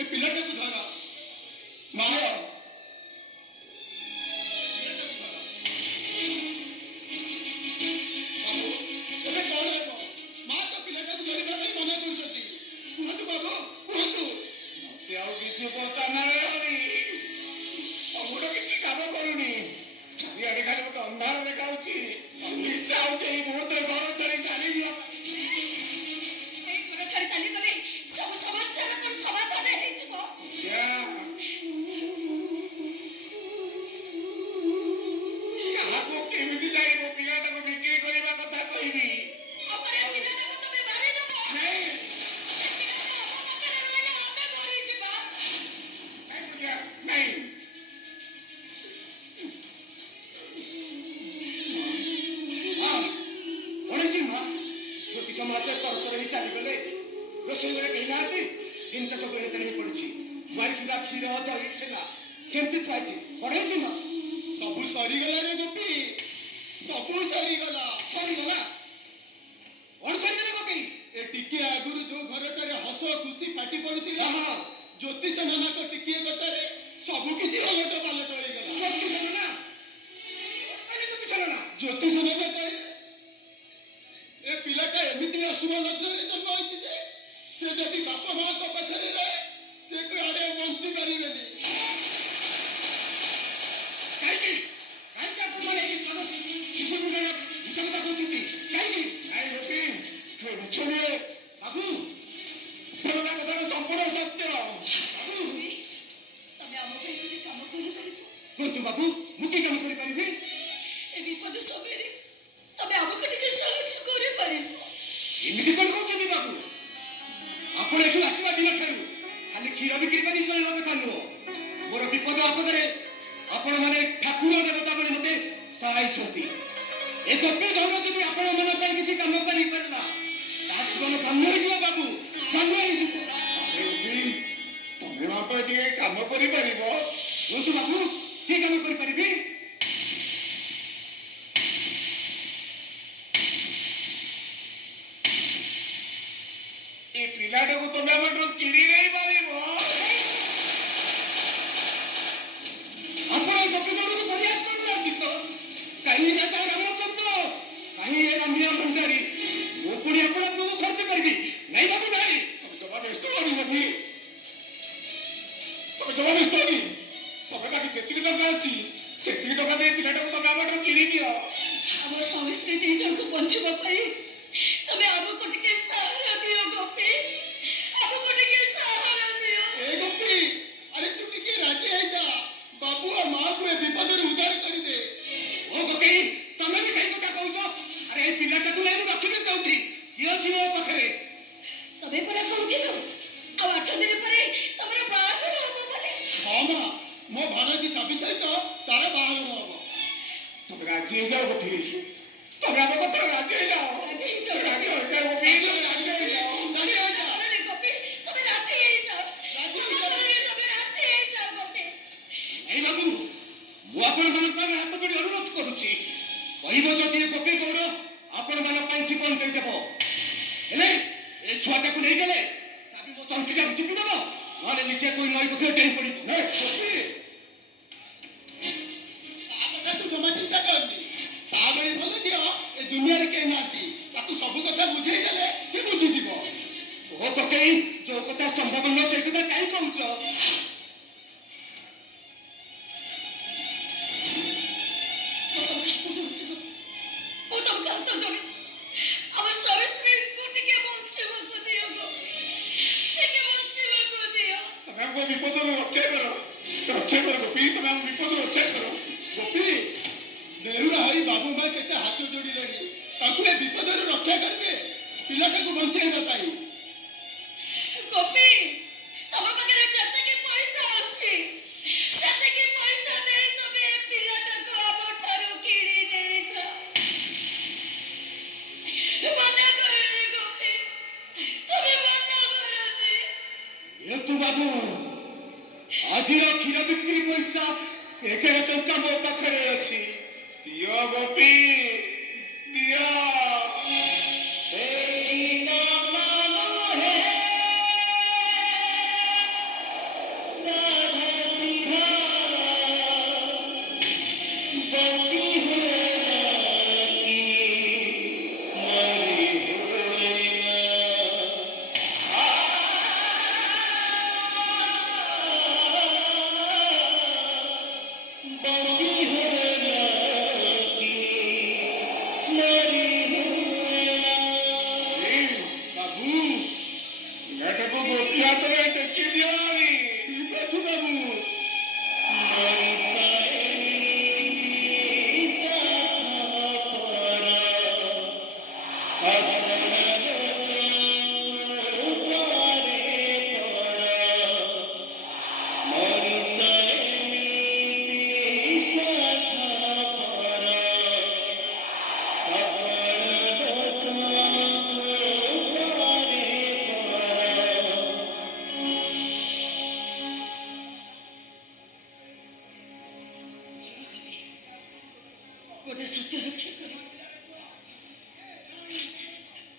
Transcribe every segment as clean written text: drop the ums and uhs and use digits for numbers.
ए पिलाटा को धरा माया अंधार देखा इच्छा मुहूर्त घर चली चली छाड़ी चली गले सब समस्या समाधान केमी जाइब पिलाटा को बिक्री करने कथा कहबी जिनस सब पड़ी मारिका क्षीर दही छेना सेमती थी पढ़े सब सरीगला रे गोपी सब सरीगला सरीगला कौन सरीगला गोपी ए टिके आगुरु जो घरटारे हस खुशी फाटी पड़ुतिला ज्योतिष नाना को टिके कतारे सब किछि अलट पालट होई गला ज्योतिष नाना अरे ज्योतिष नाना ज्योतिष नाना कहे ए पिलाटा एमिति अशुभ लग्न रे जन्म होइछि जे से जदि बापा माँ को पाखरे रहे से कोई आड़े बंची पारिबेनी काईकी काईका तुम एई स्थान शिशु मुंडा विचमता कहउछिति काईकी नाइ होती तो छने बाबू सेना कथा संपूर्ण सत्य बाबू तमे हम पे किछि काम करि परिबो कोन बाबू मु की काम करि परिबे ए विपद सबेरे तमे हम के टिके साहाय्य करि परिबो इमिति कोन कहउछिति बाबू आपण एठू आसीबा दिन ठारू खाली क्षीर बिक्री करी चलना कथा नुह मोर विपद आपदरे आपण माने ठाकुर देवता माने मते सहाय छथि ए गोपी गौर जदि आपण मन पय किछि काम करि परला ता जीवन धन्य हो बाबू धन्य हो जिवो अरे उबी तमे बापा टिके काम करि परिबो ओसु बाबू की काम करि परिबी ए पिलाटा को तमे हमरो किडी नहीं पारिबो आपण जपी गडू प्रयास करना तो कहीं राजा रामचंद्र कहीं रामिया भंडारी वो पुणी आपण को खर्च करबी नहीं बाबू नहीं तमे जवाब व्यस्त होनी बाबू तमे जवाब व्यस्त होनी तमे बाकी जेतिक टका अछि सेतिक टका दे पिलाटा को तमे हमरो किडी दियो हमर स्वामी स्त्री दी जन को बंचबा पाई तमे हमको टिके सहारा दियो गोपी हमको टिके सहारा दियो ए गोपी अरे तू टिके राजी है जा बाबू और मां को विपद रे उद्धार कर दे ओ गोपी तमे भी सही कथा कहउछो अरे ए पिलाटा को लेनु रखिबे कउठी कियो छिनो पखरे तमे परा कहउथिलो आ 8 दिन परे तमरे बाहागर होबो बोले हां मां मो भाणाजी साबी सहित तारा बाहागर होबो तुम राजी है जाओ गोपी तमे अब कथा राजी है जाओ राजी हो जाओ गोपी राजी हो जाओ राजी हो जाओ अरे गोपी तमे राजी है जाओ राजी तमे राजी है जाओ गोपी नहीं बाबू मु आपण मन पर हाथ जोड़ी अनुरोध करूची कहबो जदी गोपी गौड़ आपण मन पई जीवन दे देबो हेले ए छुआटा को नहीं गेले साबी मो चंकी का चिपी देबो माने नीचे कोई नई पखरे टेन पड़ी नहीं गोपी आ कथा तू जमा चिंता करनी ता बड़ी भलो दियो ए दुनिया रे के नाती ताकू सब कथा बुझे गेले से बुझी जीवो ओ पकई जो कथा संभव न से कथा काई कहउछ ओ तुम का तो जोड़ी अब सब स्त्री को टिके बंचे को दियो गो टिके बंचे को दियो तमे को विपद रक्षा करो गोपी तमे विपद रक्षा करो गोपी देहुरा हई बाबू मां केते हाथ जोड़ी लगी ताकू ए विपद रे रक्षा करबे पिलाटा को बंचेबा पाई गोपी तब पकरे जते के पैसा अछि सेते के पैसा दे तबे पिलाटा को अब ठारू किडी नहीं जा मना करे रे गोपी तबे मना करे रे ए तू बाबू आज रो क्षीर बिक्री पैसा 1000 टंका मो पाखरे अछि दियो गोपी दियो ए ना ना हे ତାକୁ ଗୋଟିଏ ହାତରେ ଟେକି ଦିଅ ଆରି। ଠିକ ଅଛି ବାବୁ। ଗୋଟେ ସତ୍ୟ ରକ୍ଷା କରି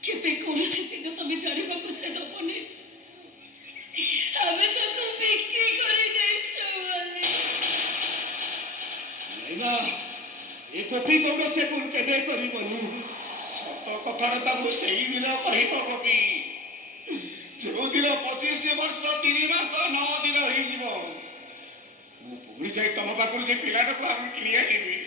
କେବେ କୌଣସି ଦିନ ତମେ ଜାଣିବାକୁ ସେ ଦବନି ଆମେ ତାକୁ ବିକ୍ରି କରି ଦେଇଛୁ ବୋଲି। ନାଇଁବା ଏ ଗୋପୀ ଗୌଡ଼ ସେ ଭୁଲ କେବେ କରିବନି। ସତ କଥାଟା ତାକୁ ସେଇଦିନ କହିବ କବି, ଯେଉଁଦିନ 25 ବର୍ଷ 3 ମାସ 9 ଦିନ ହେଇଯିବ। ମୁଁ ପୁଣି ଯାଇ ତମ ପାଖରୁ ସେ ପିଲାଟାକୁ ଆମେ କିଣି ଆଣିବି।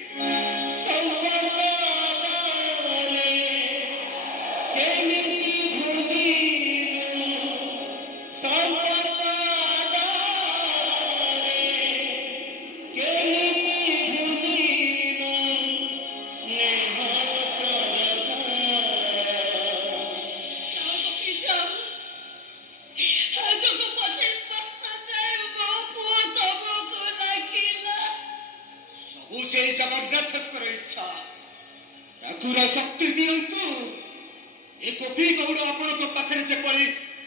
ସେଇ ଜଗନ୍ନାଥଙ୍କର ଇଚ୍ଛା। ଠାକୁର ଶକ୍ତି ଦିଅନ୍ତୁ ଏ ଗୋପୀ ଗୌଡ଼ ଆପଣଙ୍କ ପାଖରେ ଯେପରି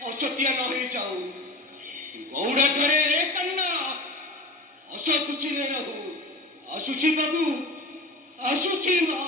ଅସତ୍ୟ ନ ହେଇଯାଉ। ଗୌଡ଼ ଘରେ ଏ କନ୍ୟା ହସ ଖୁସିରେ ରହୁ। ଆସୁଛି ବାବୁ, ଆସୁଛି ମା।